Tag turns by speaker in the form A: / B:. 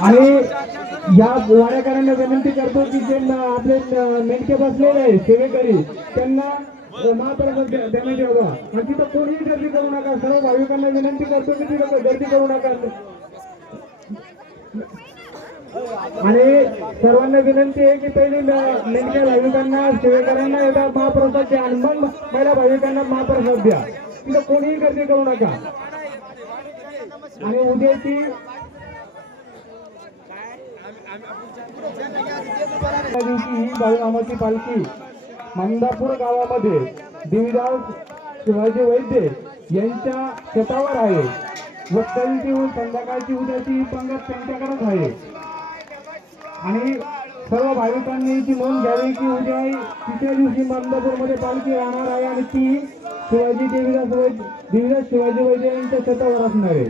A: आणि या वाड्याकरांना विनंती करतो की जे आपले नेमके बसलेले आहे सेवेकरी त्यांना महाप्रसाद देण्यात यावा आणि तिथं कोणीही गर्दी करू नका. सर्व भाविकांना विनंती करतो की तिथं गर्दी करू नका. आणि सर्वांना विनंती आहे की पहिली नेमक्या भाविकांना सेवेकरांना येतात. महाप्रसाद द्या आणि मग पहिल्या भाविकांना महाप्रसाद द्या. तिथं कोणीही गर्दी करू नका. आणि उद्याची त्या दिवशी ही बाळूमामाची पालखी मंदापूर गावामध्ये देवीदास शिवाजी वैद्य यांच्या शेतावर आहे. व त्यांची उ- संध्याकाळची उद्याची ही पंगत त्यांच्याकडेच आहे. आणि सर्व भाविकांनी याची नोंद घ्यावी की उद्या तिसऱ्या दिवशी मंदापूरमध्ये पालखी राहणार आहे आणि ती शिवाजी देवीदास वैद्य देवीदास शिवाजी वैद्य यांच्या शेतावर असणार आहे.